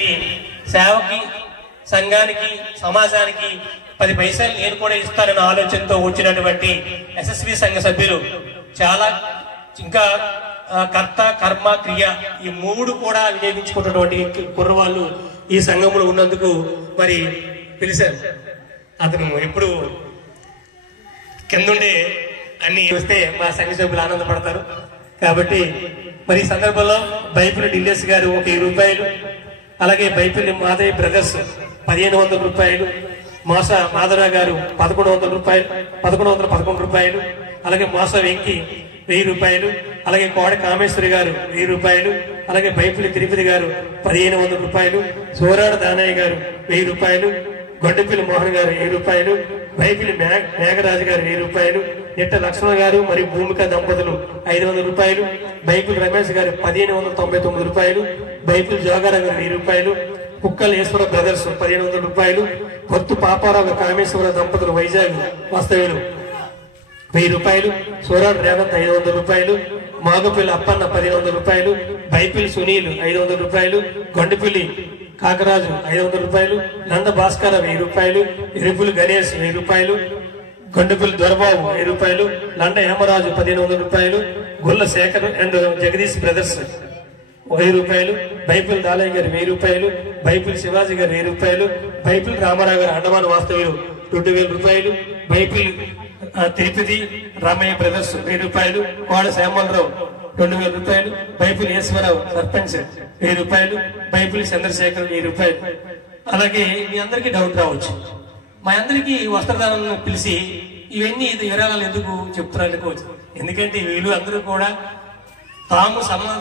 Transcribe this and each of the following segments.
సేవకి సంఘానికి సమాజానికి 10 పైసలు నేను కూడా ఇస్తానన్న ఆలోచనతో వచ్చినటువంటి ఎస్ఎస్వి సంఘ సభ్యులు చాలా ఇంకా కర్త కర్మ క్రియ ఈ 3 కూడా వినియోగించుకున్నటువంటి కుర్రవాళ్ళు ఈ సంఘంలో ఉన్నందుకు మరి పిలిచారు. అతను ఎప్పుడు కిందుండే అన్ని చూస్తే మా సంఘ సభ్యులు ఆనందపడతారు. కాబట్టి మరి ఈ సందర్భంలో బైపిల్ డిల్లేస్ గారు 1000 రూపాయలు, అలాగే బైపిల్ మాదయ్య బ్రదర్స్ 1500 రూపాయలు, మోస మాధవరావు గారు 1100 రూపాయలు, 1111 రూపాయలు, అలాగే మోస వెంకి 1000 రూపాయలు, అలాగే కోడ కామేశ్వరి గారు 1000 రూపాయలు, అలాగే బైపిల్ తిరుపతి గారు 1500 రూపాయలు, సోరాడ దానయ్య గారు 1000 రూపాయలు, గొడ్డపిల్లి మోహన్ గారు 1000 రూపాయలు, బైపిల్ మేఘరాజు గారు 1000 రూపాయలు, నిట్ట లక్ష్మణ గారు మరియు భూమిక దంపతులు 500 రూపాయలు, బైపిల్ రమేష్ గారు 1599 రూపాయలు, బైపిల్ జోగారావు గారు 1000 రూపాయలు, కుక్కల ఈశ్వర బ్రదర్స్ 1500 రూపాయలు, కొత్త పాపారావు కామేశ్వర దంపతులు వైజాగ్ వాస్తవ్యులు 1000 రూపాయలు, సోరాడు రేవంత్ 500 రూపాయలు, మాగపల్లి అప్పన్న 1500 రూపాయలు, బైపిల్ సునీల్ 500 రూపాయలు, గొండపిల్లి కాకరాజు 500 రూపాయలు, నంద భాస్కర 1000 రూపాయలు, ఎరుపులు గణేష్ 1000 రూపాయలు, గొండపిల్లి దొరబాబు 1000 రూపాయలు, లండ హేమరాజు 1500 రూపాయలు, గుల్ల శేఖర్ అండ్ జగదీష్ బ్రదర్స్ 1000 రూపాయలు, బైపిల్ దాలయ్య గారు 1000 రూపాయలు, బైపిల్ శివాజీ గారు 1000 రూపాయలు, బైపిల్ రామారావు గారు అండమాన్ వాస్తవ్యులు 2000 రూపాయలు, బైపిల్ తిరుపతి రామయ్య బ్రదర్స్ 1000 రూపాయలు, కోడ శ్యామలరావు 2000 రూపాయలు, బైపిల్ ఈశ్వరరావు సర్పంచ్ 1000 రూపాయలు, బైపిల్ చంద్రశేఖర్ 1000 రూపాయలు. అలాగే మీ అందరికీ డౌట్ రావచ్చు, మా అందరికీ వస్త్రదానం పిలిచి ఇవన్నీ వివరాలు ఎందుకు చెప్తున్నారు? ఎందుకంటే వీళ్ళు అందరూ కూడా తాము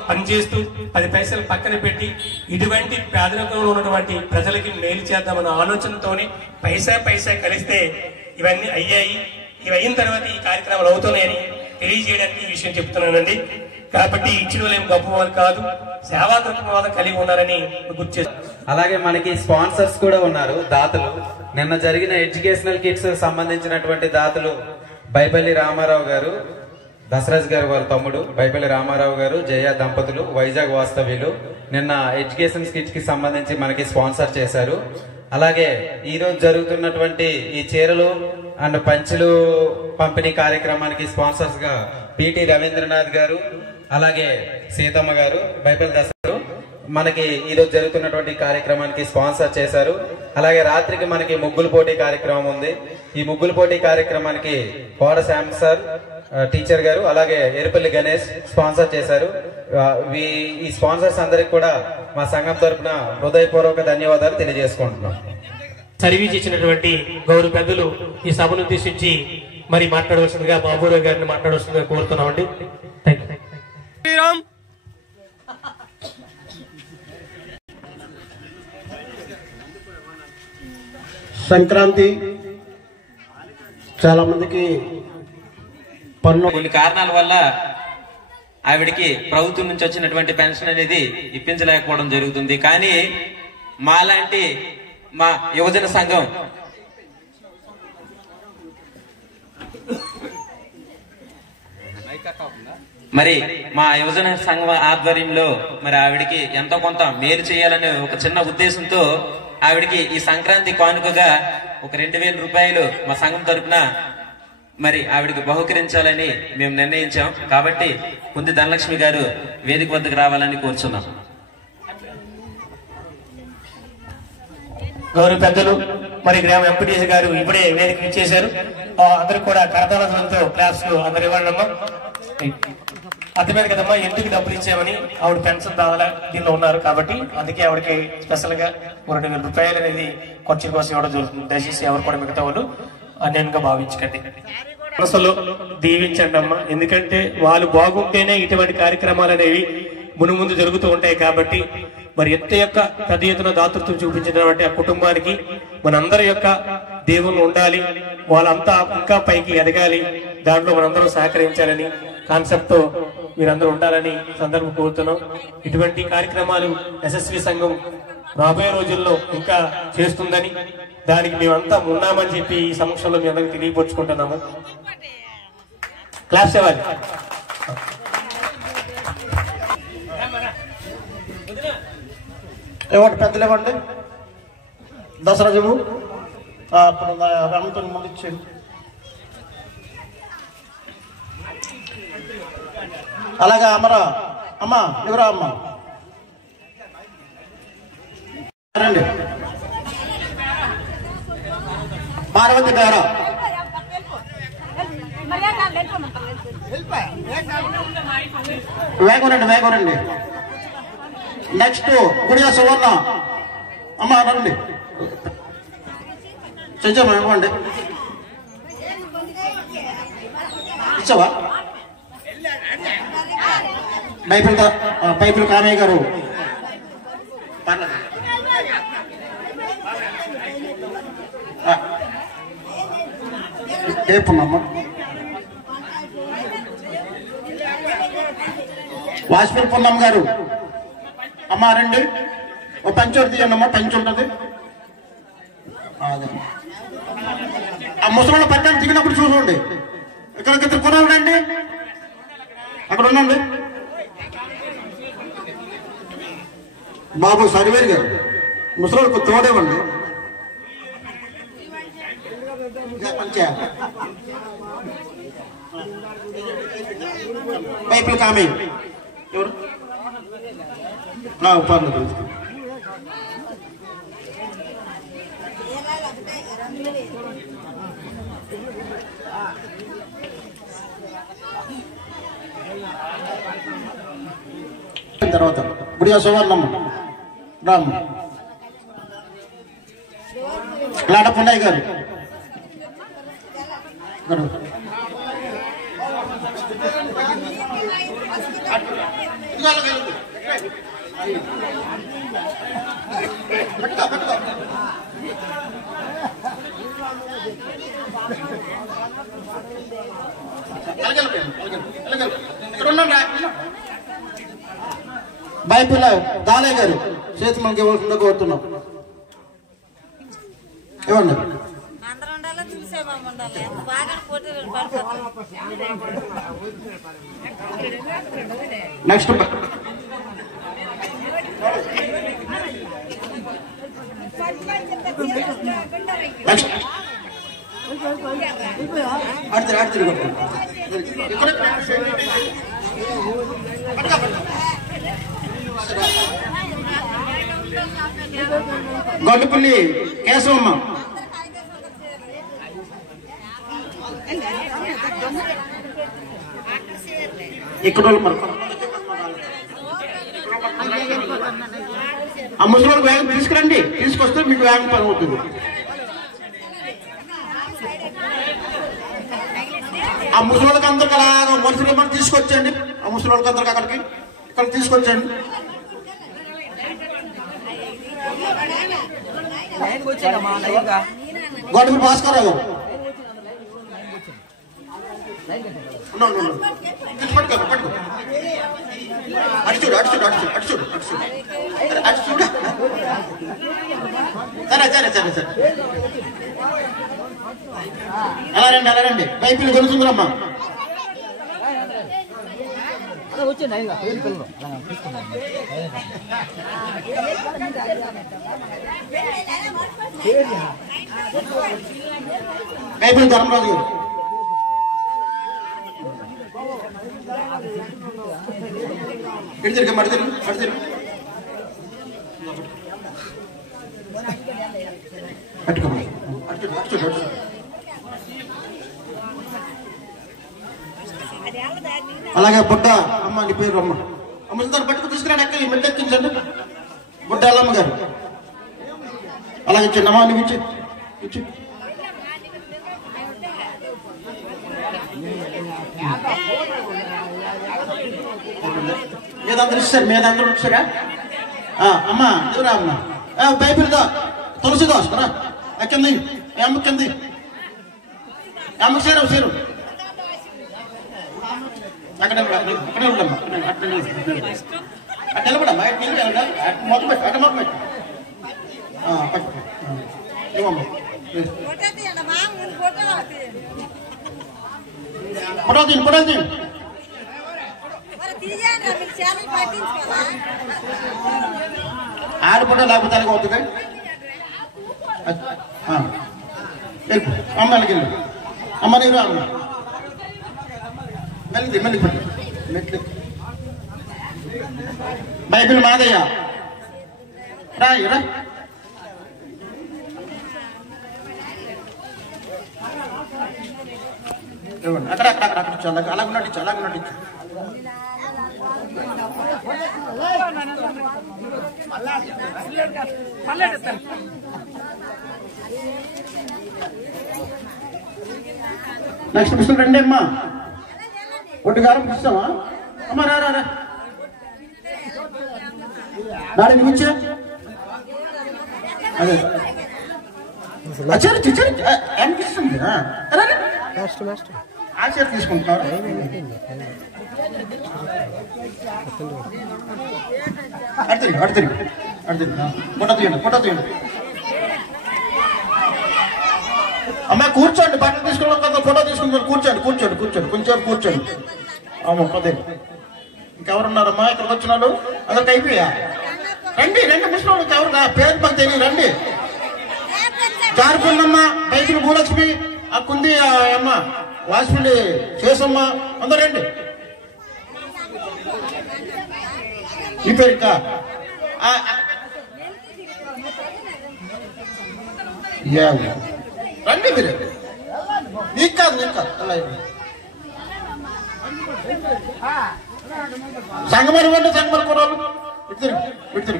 పనిచేస్తూ 10 పైసలు పక్కన పెట్టి ఇటువంటి పేదరికంలో ఉన్నటువంటి ప్రజలకి మేలు చేద్దామన్న ఆలోచనతోనే పైసా కలిస్తే ఇవన్నీ అయ్యాయి. ఇవి అయిన తర్వాత ఈ కార్యక్రమాలు అవుతున్నాయని తెలియజేయడానికి ఈ విషయం చెప్తున్నానండి. కాబట్టి ఇచ్చిన వాళ్ళు ఏం గొప్పవాళ్ళు కాదు, సేవా దృక్పథం కలిగి ఉన్నారని గుర్తు చేస్తారు. అలాగే మనకి స్పాన్సర్స్ కూడా ఉన్నారు, దాతలు. నిన్న జరిగిన ఎడ్యుకేషనల్ కిట్స్ సంబంధించినటువంటి దాతలు బైపల్లి రామారావు గారు, దసరాజ్ గారు వారి తమ్ముడు, బైపల్లి రామారావు గారు, జయ దంపతులు, వైజాగ్ వాస్తవ్యులు నిన్న ఎడ్యుకేషన్ కిట్స్ కి సంబంధించి మనకి స్పాన్సర్ చేశారు. అలాగే ఈ రోజు జరుగుతున్నటువంటి ఈ చీరలు అండ్ పంచులు పంపిణీ కార్యక్రమానికి స్పాన్సర్స్ గా పిటి రవీంద్రనాథ్ గారు, అలాగే సీతమ్మ గారు, బైబిల్ దసరు మనకి ఈ రోజు జరుగుతున్నటువంటి కార్యక్రమానికి స్పాన్సర్ చేశారు. అలాగే రాత్రికి మనకి ముగ్గులు పోటీ కార్యక్రమం ఉంది. ఈ ముగ్గులు పోటీ కార్యక్రమానికి కోడ శ్యామ్ సార్ టీచర్ గారు, అలాగే ఎరుపల్లి గణేష్ స్పాన్సర్ చేశారు. ఈ స్పాన్సర్స్ అందరికి కూడా మా సంఘం తరఫున హృదయపూర్వక ధన్యవాదాలు తెలియజేసుకుంటున్నాం. సర్వీస్ ఇచ్చినటువంటి గౌరవ పెద్దలు ఈ సభను ఉద్దేశించి మరి మాట్లాడవలసిందిగా బాబురావు గారిని మాట్లాడవలసిందిగా కోరుతున్నామండి. సంక్రాంతి చాలా మందికి కొన్ని కారణాల వల్ల ఆవిడికి ప్రభుత్వం నుంచి వచ్చినటువంటి పెన్షన్ అనేది ఇప్పించలేకపోవడం జరుగుతుంది. కానీ మాలాంటి మా యువజన సంఘం మరి మా యువజన సంఘం ఆధ్వర్యంలో మరి ఆవిడికి ఎంతో కొంత మేలు చేయాలనే ఒక చిన్న ఉద్దేశంతో ఆవిడికి ఈ సంక్రాంతి కానుకగా ఒక 2000 రూపాయలు మా సంఘం తరఫున మరి ఆవిడికి బహుకరించాలని మేము నిర్ణయించాం. కాబట్టి కుంది ధనలక్ష్మి గారు వేదిక వద్దకు రావాలని కోరుచున్నాం. గౌరవ పెద్దలు మరి గ్రామ ఎంపీటీసీ గారు ఇప్పుడే వేదిక ఇచ్చేశారు. అందరూ కూడా కరతాళతో క్లాస్ లో అందరు ఇవ్వండమ్మా. అర్థమైంది కదమ్మా, ఎందుకు డబ్బులు ఇచ్చామని. ఆవిడ పెన్షన్ దాదాల దీనిలో ఉన్నారు కాబట్టి అందుకే ఆవిడకి స్పెషల్ గా 2000 రూపాయలు అనేది ఖర్చు కోసం ఇవ్వడం జరుగుతుంది. దయచేసి ఎవరు కూడా మిగతా వాళ్ళు అన్యాయంగా భావించకండి, మనసులో దీవించండి అమ్మా. ఎందుకంటే వాళ్ళు బాగుంటేనే ఇటువంటి కార్యక్రమాలు అనేవి ముందు జరుగుతూ ఉంటాయి. కాబట్టి మరి ఎంత యొక్క పెద్ద ఎత్తున దాతృత్వం చూపించినటువంటి ఆ కుటుంబానికి మనందరి యొక్క దేవుళ్ళు ఉండాలి, వాళ్ళంతా ఇంకా పైకి ఎదగాలి, దాంట్లో మనందరం సహకరించాలని కాన్సెప్ట్ తో మీరందరూ ఉండాలని సందర్భం కోరుతున్నాం. ఇటువంటి కార్యక్రమాలు యశస్వి సంఘం రాబోయే రోజుల్లో ఇంకా చేస్తుందని, దానికి మేమంతా ఉన్నామని చెప్పి ఈ సమక్షంలో మీ అందరికి తెలియపరుచుకుంటున్నాము. క్లాస్ ఇవ్వాలి. ఇవ్వండి, పెద్దలు ఇవ్వండి. దసరాజు అప్పుడు రామతో ముందు ఇచ్చేయండి. అలాగే అమరా అమ్మ ఎవరా అమ్మ రండి. పార్వతి గారా వేగరండి. నెక్స్ట్ గుడియా సువర్ణ అమ్మ రండి. చెంచమ్మ ఇవ్వండి. ఇచ్చావా? పైపులు కామయ్య గారు ఏపున్నమ్మా. వాజ్పేయి పున్నమ్మ గారు అమ్మ రండి. ఓ పంచోటి తీయండి అమ్మా, పంచి ఉంటుంది. ఆ ముసలి పట్టాన్ని దిగినప్పుడు చూసుకోండి. ఇక్కడ కొనాలి రండి, అక్కడ ఉండండి. బాబు సరివేరు గారు ముసలికి తోడేవండి. పైపులు కామే ఎవరు ఉపాధి తర్వాత గుడియా సువర్ణమ్మ రామ్ లాడ పున్నయ్య గారు బైపిల్ల దాలయ్య గారు చేతి మనకి ఇవ్వాల్సిందో కోరుతున్నాం. ఇవ్వండి. నెక్స్ట్ గొడ్డుపల్లి కేశవమ్మ ఇక్కడ ఆ ముసలి వేగం తీసుకురండి, తీసుకొస్తే మీకు వేగం పని అవుతుంది. ఆ ముసలికి అందరికి అలాగా మనుషులు మనం తీసుకొచ్చండి. ఆ ముసలికి అందరికి అక్కడికి ఇక్కడ తీసుకొచ్చండి. గొడవ భాస్కర్ గారు పట్టుకో అటు చూడు అటు చూడు అటు చూడు అటు చూడు అటు చూడు అటు చూడ. సరే అలా రండి. పైపులు కొనుక్కుందరమ్మా. పైపులు ధర్మరాజు గారు ఇటు తిరిగి మడి తిరిగి అటు తిరిగి పట్టుకోమని అటు చూడు అటు చూడు. అలాగే బుడ్డ అమ్మ నీ పేరు అమ్మ అమ్మ ఇద్దరు పట్టుకు తీసుకురాడు. ఎక్క ఈ మెట్టు ఎక్కించండి. బుడ్డ అల్లమ్మ గారు అలాగే చిన్నమ్మ నువ్వు ఇచ్చి మీదందరూ ఇచ్చారా? అమ్మ ఎవరా అమ్మ బైబిల్దా తులసిదాస్ రా కింది అమ్మ కింది అమ్మ సేరు అక్కడ ఉండమ్మా. అటు నిలబడమ్మా. మొత్తం పెట్టు అటు మొత్తం పెట్టు. ఇవ్వమ్మా ఫోటో తీయండి. ఆడపడ లేకపోతే అలాగే అవుతుంది. అమ్మ వెళ్ళి అమ్మ నీరు మెల్లిది మెల్లి మెట్లు బైబిల్ మాదయ్యా రా రా అక్కడ అక్కడ అక్కడ అక్కడ చల్లగా అలాగ నటించు అలాగ నటించు. నెక్స్ట్ మిషన్ రండి అమ్మా. ఒడ్డుగారం ఇస్తామా అమ్మ? రా రా రా నాడు నిమించే అదే చరి చరి అనిపిస్తుంది. ఆచార్య తీసుకుంటున్నారు. అడుతుంది అడుతుంది అడుతుంది ఫోటో తీయండి ఫోటో తీయండి. అమ్మ కూర్చోండి, బట్టలు తీసుకున్నాం కదా, ఫోటో తీసుకుంటారు. కూర్చోండి కూర్చోండి కూర్చోండి కొంచెం కూర్చోండి. అమ్మ పదే ఇంకెవరున్నారమ్మా ఇక్కడికి వచ్చిన వాళ్ళు? అందరికి అయిపోయా? రండి రండి ముసలి వాళ్ళకి ఎవరు పేరు మాకు తెలియదు. రండి. జారుకున్నమ్మ, బైకులు భూలక్ష్మి, ఆ కుంది అమ్మ వాసిపల్లి చేసమ్మ, అందరు రండి. ఈ పేరు ఇంకా రండి మీరు. నీకు కాదు నీకు కాదు అలా సంగమరి వంటి సంగమరి కూరలు విడుతురు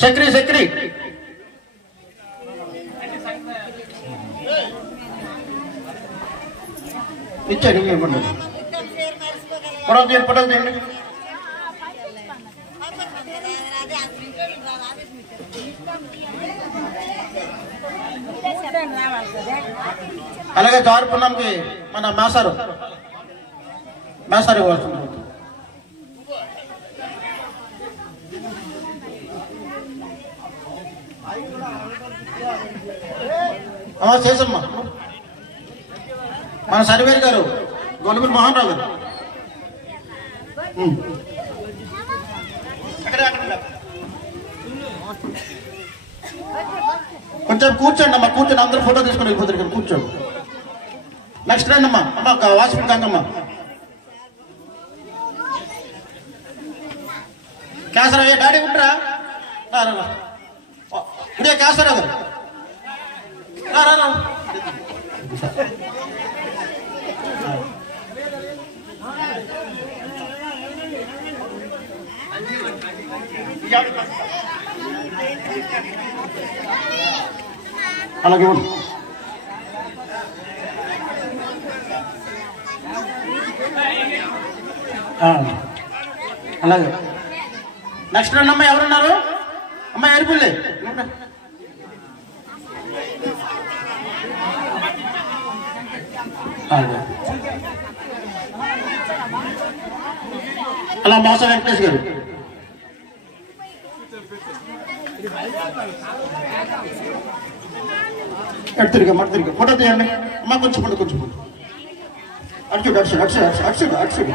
చక్రి చక్రి ఇచ్చాడు. ఇంకేమన్నా పొడవ తీయండి పొడవ తీయండి. అలాగే జారుకున్నాంకి మన మేసారు వస్తుంది. అమ్మ చేసమ్మా మన సర్వేర్ గారు గొల్లపల్లి మోహన్ రావు గారు. కొంచెం కూర్చోండి అమ్మా, కూర్చొని అందరూ ఫోటో తీసుకొని వెళ్ళిపోతారు ఇక్కడ. కూర్చోండి. నెక్స్ట్ రండి అమ్మా. అమ్మ వాసిపల్లి గంగమ్మ, కేసరావు డాడీ ఉంటారా? ఇదే కేసరావు గారు అలాగే అలాగే. నెక్స్ట్ రండి అమ్మ. ఎవరున్నారు అమ్మ? ఎరుపుల్లే అలా మాస వెంకటేష్ గారు. ఎటు తిరిగా మటు తిరిగా ఫోటో తీయండి అమ్మ. కొంచెం ఫోటో కొంచెం ఫోటో అడుచుడు అడుచుడు అడుచుడు అడుచుడు అడుచుడు.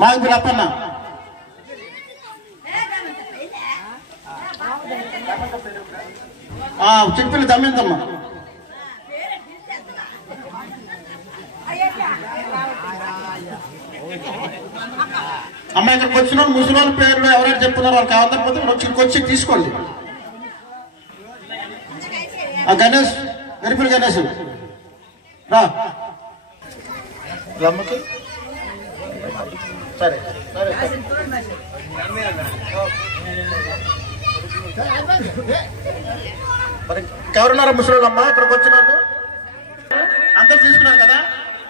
మాకు అప్పన్న చిట్పిల్లి తమ్మిందమ్మ. అమ్మ ఇక్కడికి వచ్చిన ముసలి వాళ్ళ పేర్లు ఎవరైనా చెప్తున్నారు వాళ్ళకి కావాలకపోతే ఇక్కడికి వచ్చి తీసుకోండి. గణేష్ గరిపిల్లి గణేష్ రా. అమ్మకి సరే సరే మరి ఎవరున్నారా ముసలిళ్ళమ్మ ఇక్కడికి వచ్చిన వాళ్ళు? అందరు తీసుకున్నారు కదా.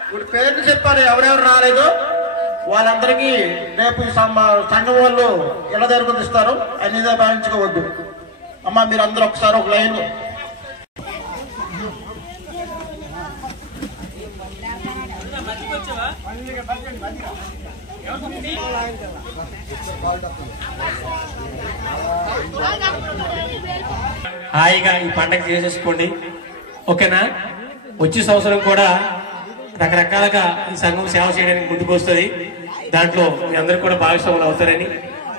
ఇప్పుడు పేర్లు చెప్పారు, ఎవరెవరు రాలేదు వాళ్ళందరికీ రేపు సంఘం వాళ్ళు ఎలా జరుగుతుంది ఇస్తారు అనేది భావించుకోవద్దు. అమ్మ మీరు అందరూ ఒకసారి ఒక లైన్ హాయిగా ఈ పండగ చేసేసుకోండి, ఓకేనా? వచ్చే సంవత్సరం కూడా రకరకాలుగా ఈ సంఘం సేవ చేయడానికి ముందుకు వస్తుంది. దాంట్లో మీ అందరూ కూడా భాగస్వాములు అవుతారని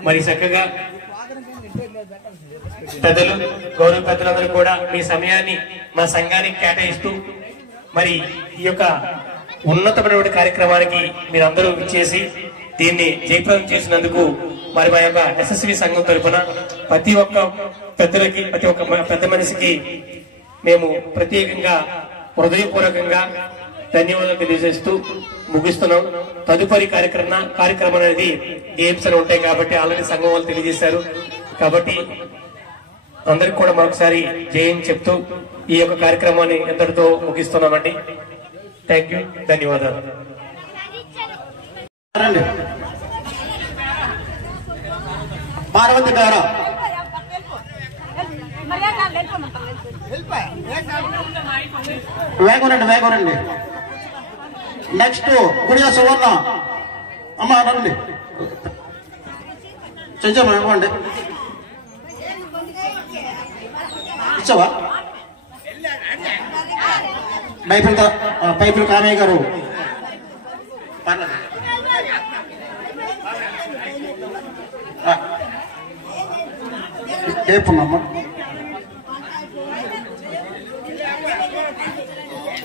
మరి చక్కగా పెద్దలు, గౌరవ పెద్దలందరూ కూడా మీ సమయాన్ని మా సంఘానికి కేటాయిస్తూ మరి ఈ యొక్క ఉన్నతమైనటువంటి కార్యక్రమానికి మీరందరూ ఇచ్చేసి దీన్ని జయప్రదం చేసినందుకు మరి మా యొక్క ఎస్ఎస్వి సంఘం తరఫున ప్రతి ఒక్క పెద్దలకి, ప్రతి ఒక్క పెద్ద మనిషికి మేము ప్రత్యేకంగా హృదయపూర్వకంగా ధన్యవాదాలు తెలియజేస్తూ ముగిస్తున్నాం. తదుపరి కార్యక్రమం అనేది గేమ్స్ అని ఉంటాయి కాబట్టి ఆల్రెడీ సంఘం వాళ్ళు తెలియజేశారు. కాబట్టి అందరికి కూడా మరొకసారి జయం చెప్తూ ఈ యొక్క కార్యక్రమాన్ని ఎంతటితో ముగిస్తున్నామండి. థ్యాంక్ యూ, ధన్యవాదాలు. పార్వతి గారు వేగరండి. నెక్స్ట్ గుడియా సువర్ణ అమ్మ రండి, చెంచమ్మా ఇవ్వండి. ఇచ్చావా? పైపుల కామయ్య గారు టేపున్నమ్మా.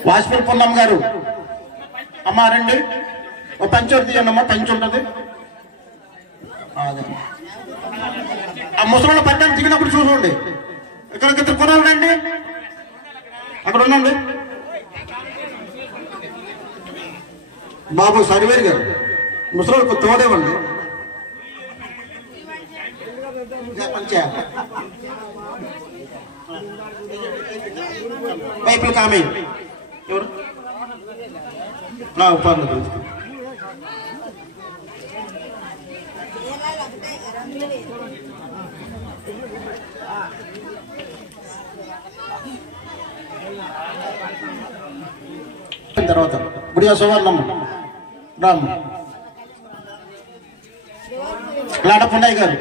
వాజ్పేయి పొన్నమ్మ గారు అమ్మ రండి, ఓ పంచోటి తీయండి అమ్మా, పంచి ఉంటుంది. ఆ ముసలి పట్టాన్ని దిగినప్పుడు చూసుకోండి. ఇక్కడికి కొనాలి రండి, అక్కడ ఉండండి. బాబు సరివేరు గారు ముసలికి తోడేవండి. పైపులు కామే ఎవరు పర్లేదు. తర్వాత గుడియా సువర్ణమ్మ రామ్ లాట పున్నయ్య గారు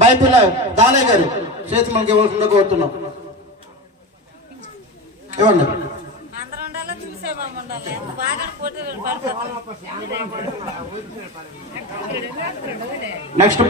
బైపుల్ల దాలయ్య గారు చేతి మనకి ఇవ్వాల్సిందో కోరుతున్నాం. ఇవ్వండి. నెక్స్ట్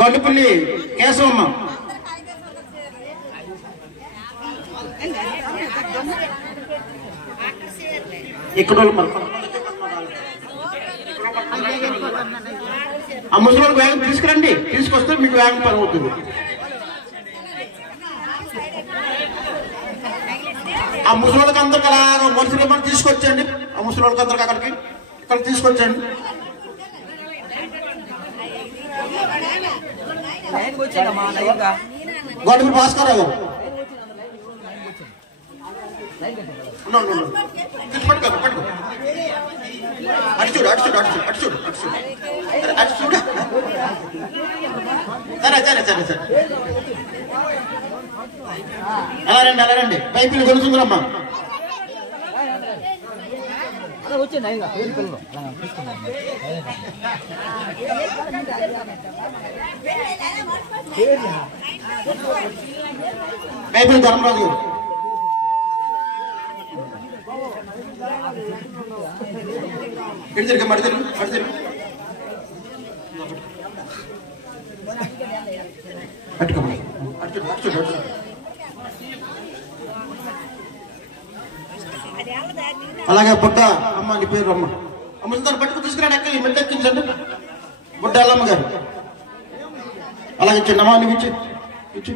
గొడ్డుపల్లి కేశవమ్మ ఇక్కడ ఆ ముసలి వేగం తీసుకురండి, తీసుకొస్తే మీకు వేగం పని అవుతుంది. ఆ ముసలికి అందరికి అలాగా మనుషులు మనం తీసుకొచ్చండి. ఆ ముసలికి అందరికి అక్కడికి ఇక్కడ తీసుకొచ్చండి. గొడవలు భాస్కర్ గారు పట్టుకో అటు చూడు అటు చూడు అటు చూడు అటు చూడు అటు చూడు అటు చూడు. సరే అలా రండి పైపులు కొలుసుకుందరమ్మా. పైపులు ధర్మరాజు గారు మడిదిరు పట్టుకోమని అలాగే పుట్ట అమ్మ నీ పేరు అమ్మ అమ్మ దాన్ని పట్టుకు తీసుకురాడు ఎక్క మెట్టు ఎక్కించండి. గుడ్డల్లమ్మ గారు అలాగే చిన్నమ్మా నువ్వు ఇచ్చి ఇచ్చి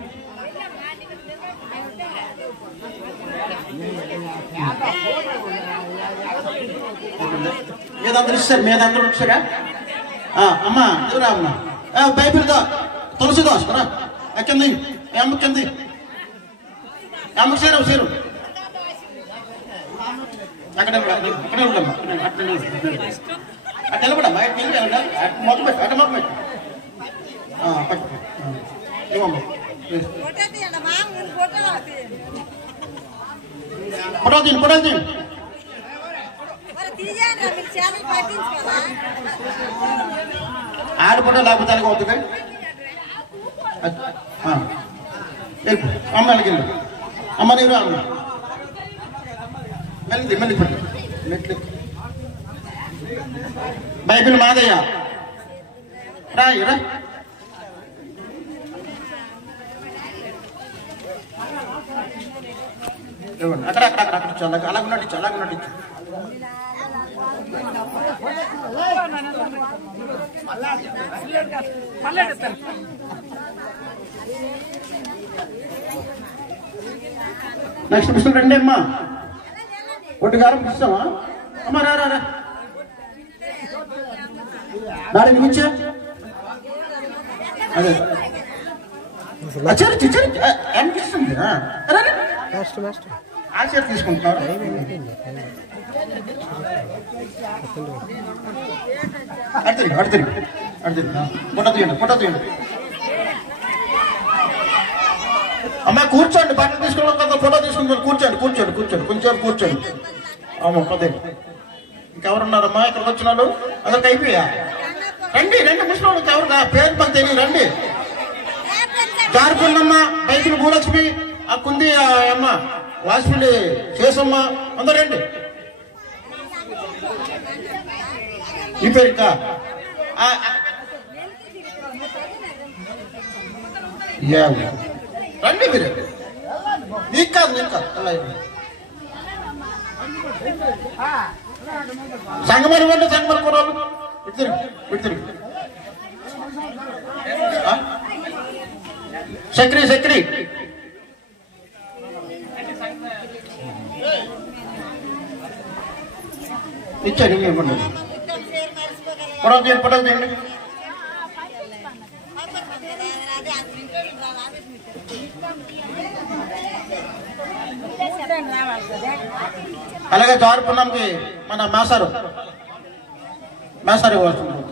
మీదందరూ ఇస్తారు మీదందరూ వచ్చారా అమ్మా ఎవరా అమ్మా బైబిల్దా తులసిదా వస్తారా కింది అమ్మ కింది అమ్మ సేరు సేరు అక్కడే ఉండమ్మా అటు నిలబడమ్మా మొదలు పెట్టు అటు మొదలు పెట్టు ఇవ్వమ్మా ఫోటో తీయండి ఫోటో తీయండి ఆడపడ లేకపోతే అలాగే అవుతుంది అమ్మ వెళ్ళి అమ్మ నీరు అమ్మ మెల్లి మెల్లి పెట్టు మెట్లు బైబిల్ మాదయ్యా రా రా అక్కడ అక్కడ అక్కడ అక్కడ చల్లగా అలాగ నటించు అలాగ నటించు నెక్స్ట్ పుస్తకం రండి అమ్మా ఒట్టి గారం ఇస్తామా అమ్మా రా రా డాడీ నువ్వు ఇచ్చా అదే అనిపిస్తుంది ఆశీర్ తీసుకుంటున్నారు ఫోటో తీయండి అమ్మా కూర్చోండి బట్టలు తీసుకోవడం కదా ఫోటో తీసుకుంటారు కూర్చోండి అమ్మ పదే ఇంకెవరున్నారమ్మా ఇక్కడికి వచ్చిన వాళ్ళు అదొక అయిపోయా రండి ముస్లిం వాళ్ళకి ఎవరు పేరు పని తెలియదు రండి జారుకున్నమ్మ బైకులు భూలక్ష్మి ఆ కుంది అమ్మ వాసిపల్లి శేషమ్మ అందరూ రండి ఈ పేరు రండి మీరు నీకు కాదు అలా సంగమని వండి సంగమని కొనాలి విడుతురు చక్రి ఇచ్చాను ఇవ్వండి పొడవు తీయండి అలాగే జారుపున్నాంకి మన మేసారు వస్తుంది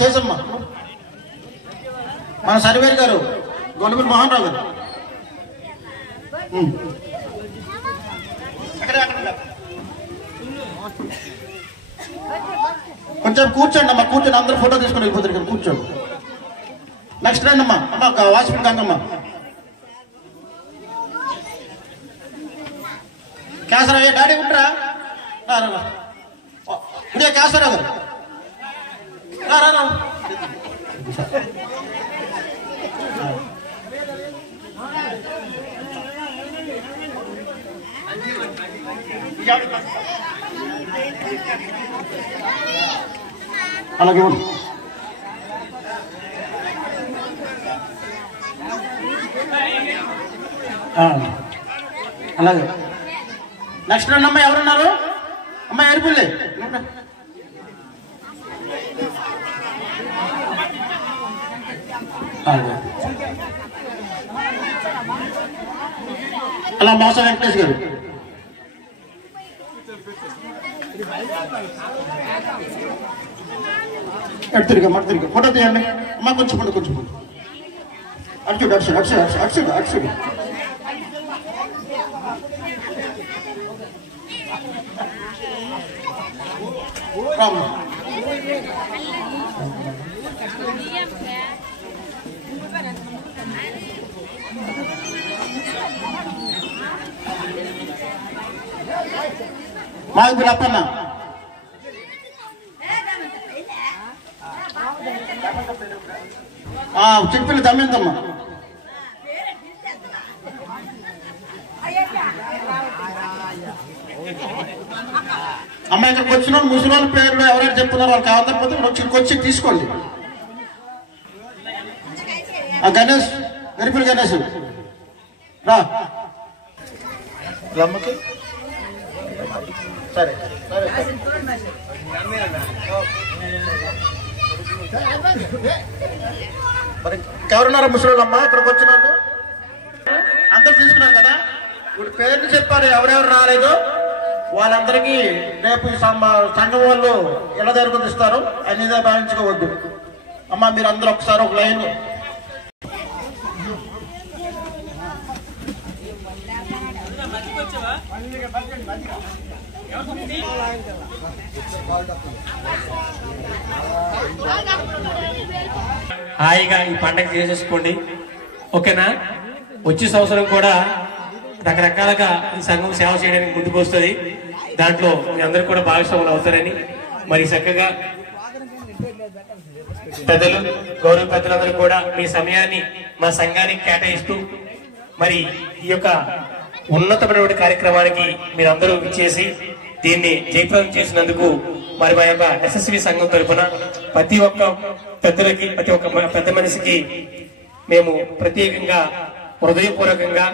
చేసమ్మా మన సర్వేర్ గారు గొలుగురు మోహన్ రావు గారు కొంచెం కూర్చోండి అమ్మా అందరూ ఫోటో తీసుకొని వెళ్ళిపోతారు ఇక్కడ కూర్చోండి నెక్స్ట్ రండి అమ్మా వాసిపల్లి గంగమ్మ కేసరావు డాడీ ఉంటారా ఇదే కేసరావు గారు అలాగే అలాగే నెక్స్ట్ రండి అమ్మ ఎవరున్నారు అమ్మ ఏర్పుల్లే అలా మోస వెంకటేష్ గారు అడుతురిగా ఫోటో తీయండి అమ్మ కొంచెం అటు మాకు అప్పన్న చిట్పిల్లి దమ్మిందమ్మా అమ్మ ఇక్కడికి వచ్చిన వాళ్ళు ముసలి వాళ్ళ పేర్లు ఎవరైనా చెప్తున్నారు వాళ్ళు కాకపోతే వచ్చి తీసుకోండి. గణేష్ గరిపిల్ గణేష్ రా అమ్మకి. సరే సరే మరి ఎవరున్నారా ముసలి వాళ్ళమ్మ ఇక్కడికి వచ్చిన వాళ్ళు అందరు తీసుకున్నారు కదా. ఇప్పుడు పేర్లు చెప్పారు ఎవరెవరు రాలేదు వాళ్ళందరికీ రేపు సంఘం వాళ్ళు ఎలా జరుగుతుంది ఇస్తారు అన్ని భావించుకోవద్దు. అమ్మ మీరు అందరూ ఒకసారి ఒక లైన్ హాయిగా ఈ పండగ చేసేసుకోండి. ఓకేనా? వచ్చే సంవత్సరం కూడా రకరకాలుగా ఈ సంఘం సేవ చేయడానికి ముందుకు వస్తుంది. దాంట్లో మీ అందరూ కూడా భాగస్వాములు అవుతారని మరి చక్కగా పెద్దలు గౌరవ పెద్దలందరూ కూడా మీ సమయాన్ని మా సంఘానికి కేటాయిస్తూ మరి ఈ యొక్క ఉన్నతమైనటువంటి కార్యక్రమానికి మీరందరూ ఇచ్చేసి దీన్ని జయప్రదం చేసినందుకు మరి మా యొక్క ఎస్ఎస్వి సంఘం తరఫున ప్రతి ఒక్క పెద్దలకి ప్రతి ఒక్క పెద్ద మనిషికి మేము ప్రత్యేకంగా హృదయపూర్వకంగా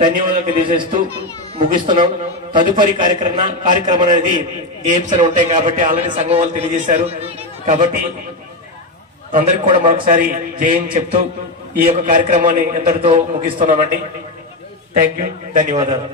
ధన్యవాదాలు తెలియజేస్తూ ముగిస్తున్నాం. తదుపరి కార్యక్రమం అనేది గేమ్స్ అని ఉంటాయి కాబట్టి ఆల్రెడీ సంఘం వాళ్ళు తెలియజేశారు. కాబట్టి అందరికి కూడా మరొకసారి జయం చెప్తూ ఈ యొక్క కార్యక్రమాన్ని ఎంతటితో ముగిస్తున్నామండి. థ్యాంక్ యూ, ధన్యవాదాలు.